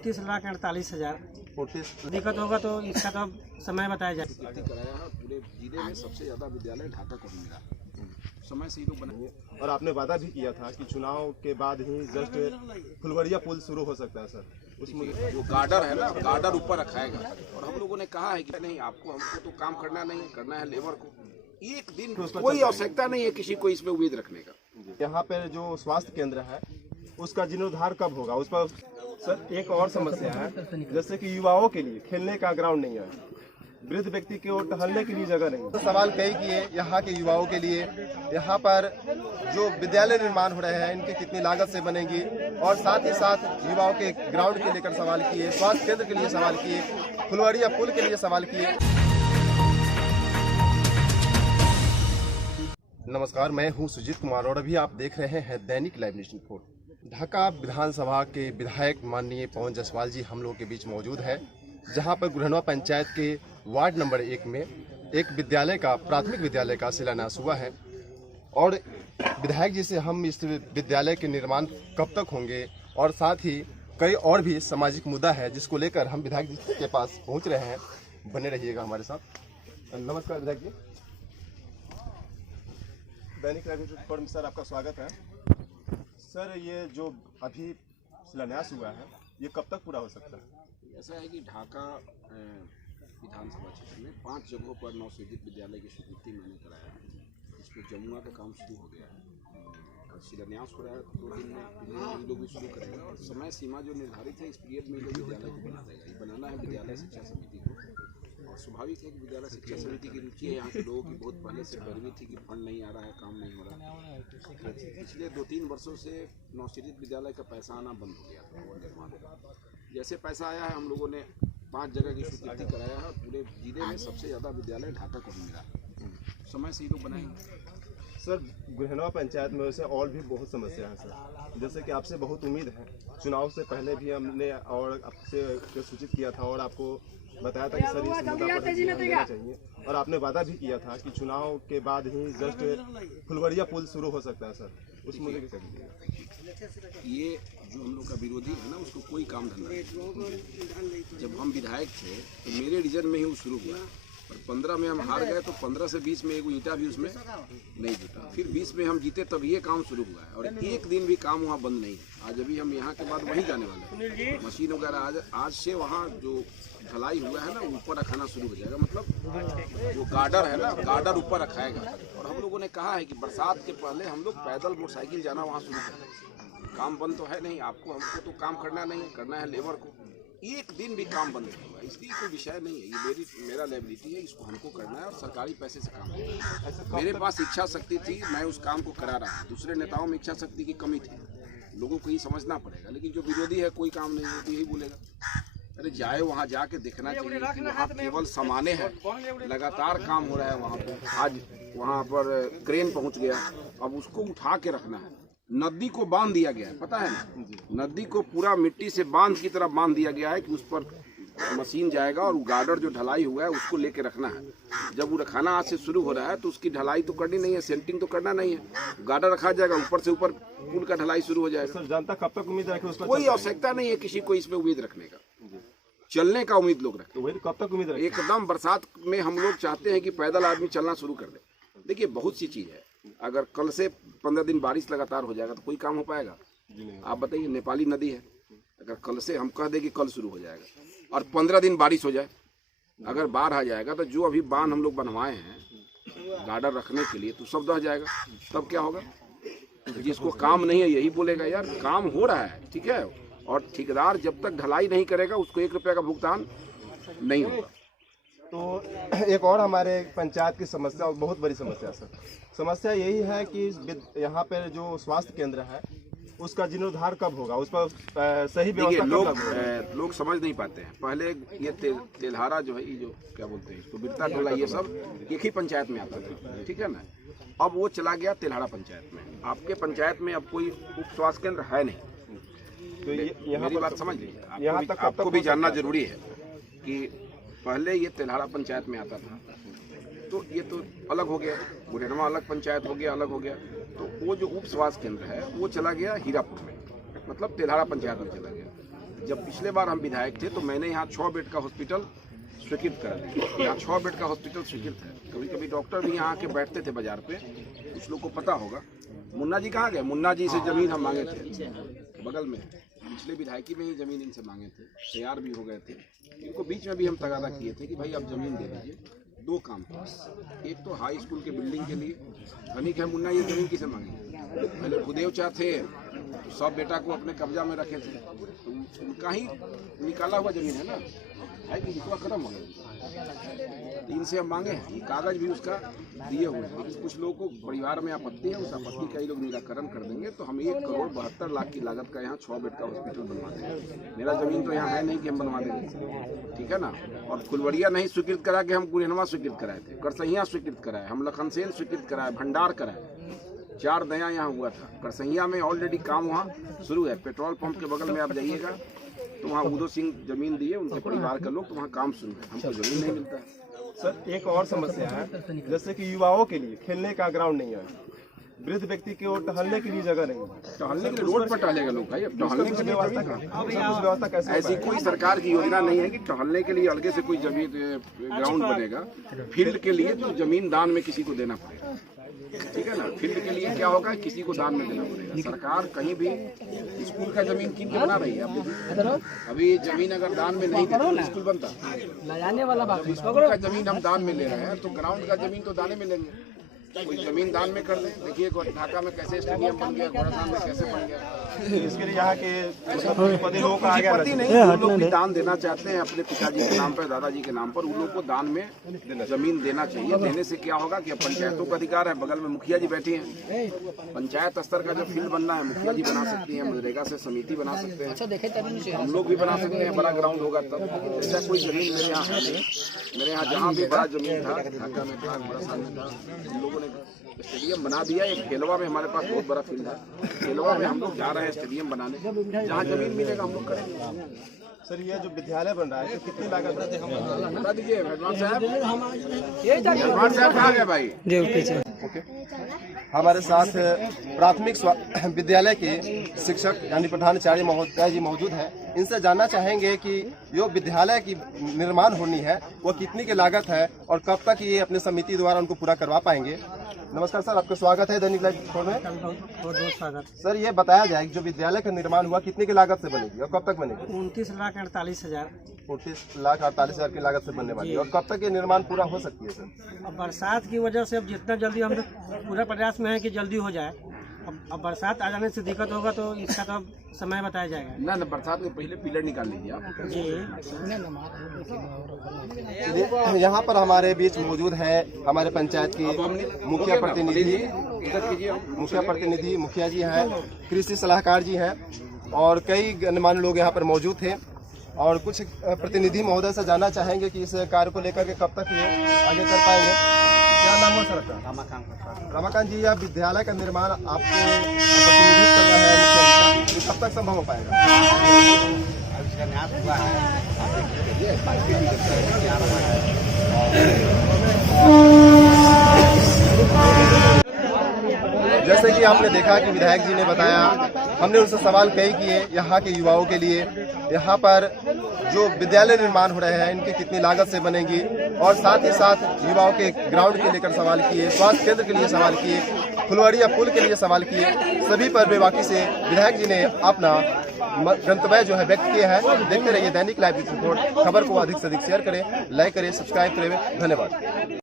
29,48,000। 29 दिक्कत होगा तो इसका तो समय बताया जाए। कराया है पूरे जिले में सबसे ज्यादा विद्यालय ढाका को मिला। समय से ही लोग बनाए। और आपने वादा भी किया था कि चुनाव के बाद ही जस्ट फुलवरिया पुल शुरू हो सकता है सर। उसमें जो गार्डर है ना, गार्डर ऊपर रखाएगा। और हम लोगों ने कहा है कि नहीं, हमको तो काम करना नहीं, करना है लेबर को। एक दिन कोई आवश्यकता नहीं है किसी को इसमें उम्मीद रखने का। यहाँ पे जो स्वास्थ्य केंद्र है उसका जीर्णोद्धार कब होगा? उस पर सर एक और समस्या है, जैसे कि युवाओं के लिए खेलने का ग्राउंड नहीं है, वृद्ध व्यक्ति को टहलने के लिए जगह नहीं। तो सवाल कई किए यहाँ के युवाओं के लिए, यहाँ पर जो विद्यालय निर्माण हो रहे हैं इनकी कितनी लागत से बनेंगी, और साथ ही साथ युवाओं के ग्राउंड के लेकर सवाल किए, स्वास्थ्य केंद्र के लिए सवाल किए, फुलवरिया पुल के लिए सवाल किए। नमस्कार, मैं हूं सुजीत कुमार और अभी आप देख रहे हैं दैनिक लाइव नेशन रिपोर्ट। ढाका विधानसभा के विधायक माननीय पवन जायसवाल जी हम लोगों के बीच मौजूद है, जहां पर गुरहनवा पंचायत के वार्ड नंबर 1 में एक विद्यालय का, प्राथमिक विद्यालय का शिलान्यास हुआ है। और विधायक जी से हम इस विद्यालय के निर्माण कब तक होंगे और साथ ही कई और भी सामाजिक मुद्दा है जिसको लेकर हम विधायक जी के पास पहुंच रहे हैं। बने रहिएगा हमारे साथ। नमस्कार विधायक जी, दैनिक लाइव रिपोर्ट में सर आपका स्वागत है। सर ये जो अभी शिलान्यास हुआ है ये कब तक पूरा हो सकता है? ऐसा है कि ढाका विधानसभा क्षेत्र में 5 जगहों पर नवसृजित विद्यालय की स्वीकृति मैंने कराया है। इस पर जमुआ का काम शुरू हो गया है और शिलान्यास हो रहा है। 2 दिन में हम लोग भी शुरू करेंगे और समय सीमा जो निर्धारित है इस पीरियड में लोग विद्यालय को बना देगा। ये बनाना है विद्यालय शिक्षा समिति को, और स्वाभाविक है कि विद्यालय शिक्षा समिति की रुचि है। यहाँ के लोगों की बहुत पहले से पैरवी थी कि फंड नहीं आ रहा है, काम नहीं हो रहा है। पिछले 2-3 वर्षों से नवसृजित विद्यालय का पैसा आना बंद हो गया था और निर्माण का। जैसे पैसा आया है हम लोगों ने 5 जगह की स्वीकृति कराया है। पूरे जिले में सबसे ज़्यादा विद्यालय ढाका को मिला। समय से ही लोग बनाएंगे। सर गुरहनवा पंचायत में वैसे और भी बहुत समस्या है सर, जैसे कि आपसे बहुत उम्मीद है। चुनाव से पहले भी हमने और आपसे सूचित किया था और आपको बताया था कि सर इस मुद्दा पर ध्यान देना चाहिए, और आपने वादा भी किया था कि चुनाव के बाद ही जस्ट फुलवरिया पुल शुरू हो सकता है सर। उस मुद्दे के ये जो हम लोग का विरोधी है ना, उसको कोई काम धंधा नहीं। जब हम विधायक थे तो मेरे रीजन में ही वो शुरू हुआ, और 15 में हम हार गए तो 15 से 20 में एक ईंटा भी उसमें नहीं जुटा। फिर 20 में हम जीते तब ये काम शुरू हुआ है, और एक दिन भी काम वहाँ बंद नहीं है। आज अभी हम यहाँ के बाद वहीं जाने वाले हैं। मशीन वगैरह आज से वहाँ जो ढलाई हुआ है ना ऊपर रखाना शुरू हो जाएगा। मतलब जो गार्डर है ना, गार्डर ऊपर रखाएगा। और हम लोगों ने कहा है कि बरसात के पहले हम लोग पैदल मोटरसाइकिल जाना वहाँ शुरू करें। काम बंद तो है नहीं, हमको तो काम करना नहीं, करना है लेबर को। एक दिन भी काम बंद नहीं होगा, इसलिए कोई विषय नहीं है। ये मेरा लायबिलिटी है, इसको हमको करना है और सरकारी पैसे से काम करना है। मेरे पास इच्छा शक्ति थी, मैं उस काम को करा रहा हूँ। दूसरे नेताओं में इच्छा शक्ति की कमी थी, लोगों को ये समझना पड़ेगा। लेकिन जो विरोधी है कोई काम नहीं है तो यही बोलेगा। अरे जाए वहाँ जाके देखना चाहिए कि वहाँ केवल सामान्य है, लगातार काम हो रहा है वहाँ पर। आज वहाँ पर क्रेन पहुँच गया, अब उसको उठा के रखना है। नदी को बांध दिया गया है, पता है ना, नदी को पूरा मिट्टी से बांध की तरह बांध दिया गया है कि उस पर मशीन जाएगा और गार्डर जो ढलाई हुआ है उसको लेके रखना है। जब वो रखाना आज से शुरू हो रहा है तो उसकी ढलाई तो करनी नहीं है, सेंटिंग तो करना नहीं है, गार्डर रखा जाएगा, ऊपर से ऊपर पुल का ढलाई शुरू हो जाएगा। सर जनता कब तक उम्मीद रखे? उसको कोई आवश्यकता नहीं है किसी को इसमें उम्मीद रखने का, चलने का उम्मीद लोग रखते हैं। तो कब तक उम्मीद रखे? एकदम बरसात में हम लोग चाहते हैं कि पैदल आदमी चलना शुरू कर दे। देखिए बहुत सी चीज़ है, अगर कल से 15 दिन बारिश लगातार हो जाएगा तो कोई काम हो पाएगा? आप बताइए, नेपाली नदी है, अगर कल से हम कह दें कि कल शुरू हो जाएगा और 15 दिन बारिश हो जाए, अगर बाढ़ आ जाएगा तो जो अभी बांध हम लोग बनवाए हैं गार्डर रखने के लिए तो सब दह जाएगा। तब क्या होगा? जिसको काम नहीं है यही बोलेगा यार काम हो रहा है, ठीक है, और ठेकेदार जब तक ढलाई नहीं करेगा उसको 1 रुपये का भुगतान नहीं होगा। तो एक और हमारे पंचायत की समस्या, बहुत बड़ी समस्या सर, समस्या यही है कि यहाँ पे जो स्वास्थ्य केंद्र है उसका जीर्णोद्धार कब होगा? उस पर सही व्यवस्था लोग समझ नहीं पाते हैं। पहले ये तेल्हारा जो है, ये जो क्या बोलते हैं इसको, बिरता टोला, ये सब एक ही पंचायत में आता था, ठीक है ना। अब वो चला गया तेल्हारा पंचायत में। आपके पंचायत में अब कोई उप स्वास्थ्य केंद्र है नहीं। तो मेरी बात समझ लीजिए, आपको भी जानना जरूरी है कि पहले ये तेल्हारा पंचायत में आता था, तो ये तो अलग हो गया, गुरहनवा अलग पंचायत हो गया, अलग हो गया। तो वो जो उप स्वास्थ्य केंद्र है वो चला गया हीरापुर में, मतलब तेल्हारा पंचायत में चला गया। जब पिछले बार हम विधायक थे तो मैंने यहाँ 6 बेड का हॉस्पिटल स्वीकृत करा दिया। यहाँ 6 बेड का हॉस्पिटल स्वीकृत है। कभी कभी डॉक्टर भी यहाँ आके बैठते थे बाजार पे, कुछ लोग को पता होगा। मुन्ना जी कहाँ गए? मुन्ना जी से जमीन हम मांगे थे बगल में, पिछले विधायकी में ही जमीन इनसे मांगे थे, तैयार भी हो गए थे। इनको बीच में भी हम तगादा किए थे कि भाई आप जमीन दे दीजिए। 2 काम थे, एक तो हाई स्कूल के बिल्डिंग के लिए धनिक है मुन्ना, ये जमीन किसे मांगे? पहले भूदेव चा थे तो सब बेटा को अपने कब्जा में रखे थे, तो उनका ही निकाला हुआ जमीन है ना, है कि जितना खत्म हो गया। इनसे हम मांगे हैं, ये कागज भी उसका दिए हुए हैं, लेकिन कुछ लोगों को परिवार में आपत्ति है, उस आपत्ति का ही लोग निराकरण कर देंगे तो हम 1,72,00,000 की लागत का यहाँ 6 बेड का हॉस्पिटल बनवा देंगे। मेरा जमीन तो यहाँ है नहीं कि हम बनवा देंगे, ठीक है ना। और फुलवड़िया नहीं स्वीकृत करा के हम गुरहनवा स्वीकृत कराए थे, करसहिया स्वीकृत कराए, हम लखनसेन स्वीकृत कराए, भंडार कराए, 4 दया यहाँ हुआ था। करसहिया में ऑलरेडी काम वहाँ शुरू है। पेट्रोल पंप के बगल में आप जाइएगा तो वहाँ उदो सिंह जमीन दिए उनके परिवार के लोग, तो वहाँ काम शुरू है। हमको जमीन नहीं मिलता है। सर एक और समस्या है, जैसे कि युवाओं के लिए खेलने का ग्राउंड नहीं है, वृद्ध व्यक्ति की ओर टहलने के लिए जगह नहीं है। टहलने के लिए रोड पर टहलेगा लोग भाई, अब टहलने के लिए व्यवस्था कैसे? ऐसी कोई सरकार की योजना नहीं है कि टहलने के लिए अलग से कोई जमीन ग्राउंड बनेगा। फील्ड के लिए तो जमीन दान में किसी को देना पड़ेगा, ठीक है ना। फील्ड के लिए क्या होगा, किसी को दान में देना पड़ेगा। सरकार कहीं भी स्कूल का जमीन कीन के बना रही है। अभी जमीन अगर दान में नहीं देते तो स्कूल बनता। स्कूल का जमीन हम दान में ले रहे हैं तो ग्राउंड का जमीन तो दाने में लेंगे। कोई जमीन दान में कर दे। देखिए ढाका में कैसे स्टेडियम बन गया, घोड़ाखाल में कैसे बन गया। इसके लिए यहाँ के लोगों का आगे पति नहीं, वो लोग भी दान देना चाहते हैं अपने पिताजी के नाम पर, दादाजी के नाम पर, उन लोगों को दान में जमीन देना चाहिए। देने से क्या होगा कि पंचायतों का अधिकार है, बगल में मुखिया जी बैठी हैं, पंचायत स्तर का जो फील्ड बनना है मुखिया जी बना सकती है, मनरेगा से समिति बना सकते हैं, हम लोग भी बना सकते हैं। बड़ा ग्राउंड होगा तब। ऐसा कोई जमीन मेरे यहाँ है नहीं। मेरे यहाँ जहाँ भी बड़ा जमीन था, ढाका में था, घोड़ाखाल में था, लोगों ने स्टेडियम बना दिया। एक खेलवा में हमारे पास बहुत बड़ा फील्ड है, खेलवा में हम लोग जा रहे हैं स्टेडियम बनाने। जहाँ जमीन मिलेगा हम लोग करेंगे। सर ये जो विद्यालय बन रहा है तो कितनी लागत है? बता दीजिए मेहमान साहब। मेहमान साहब कहाँ गए भाई? ओके, हमारे साथ प्राथमिक विद्यालय के शिक्षक यानी प्रधानाचार्य महोदय जी मौजूद हैं। इनसे जानना चाहेंगे कि जो विद्यालय की निर्माण होनी है वो कितनी की लागत है और कब तक ये अपने समिति द्वारा उनको पूरा करवा पाएंगे। नमस्कार सर, आपका स्वागत है दैनिक लाइव रिपोर्ट में। बहुत स्वागत। सर ये बताया जाए कि जो विद्यालय का निर्माण हुआ कितनी की लागत से बनेगी और कब तक बनेगी? 29,48,000। 29,48,000 की लागत से बनने वाली है। और कब तक ये निर्माण पूरा हो सकती है सर? अब बरसात की वजह से अब जितना जल्दी हम लोग पूरा प्रयास में है कि जल्दी हो जाए। अब बरसात आ जाने से दिक्कत होगा तो इसका तो समय बताया जाएगा। ना बरसात के पहले पिलर निकाल लीजिए आप जी। यहाँ पर हमारे बीच मौजूद है हमारे पंचायत की मुखिया प्रतिनिधि मुखिया जी हैं, कृषि सलाहकार जी हैं और कई गणमान्य लोग यहाँ पर मौजूद थे। और कुछ प्रतिनिधि महोदय से जानना चाहेंगे कि इस कार्य को लेकर के कब तक ये आगे कर पाएंगे। क्या नाम है सर आपका? रमाकांत जी, यह विद्यालय का निर्माण आपको प्रतिनिधित्व कर रहा है मुखिया जी का, कब तक संभव हो पाएगा? जैसे कि आपने देखा कि विधायक जी ने बताया, हमने उनसे सवाल कई किए यहाँ के युवाओं के लिए, यहाँ पर जो विद्यालय निर्माण हो रहे हैं इनकी कितनी लागत से बनेगी, और साथ ही साथ युवाओं के ग्राउंड के लेकर सवाल किए, स्वास्थ्य केंद्र के लिए सवाल किए, फुलवाड़िया पुल के लिए सवाल किए। सभी पर बेबाकी से विधायक जी ने अपना गंतव्य जो है व्यक्त किया है। देखते रहिए दैनिक लाइव रिपोर्ट। खबर को अधिक से अधिक शेयर करें, लाइक करें, सब्सक्राइब करें। धन्यवाद।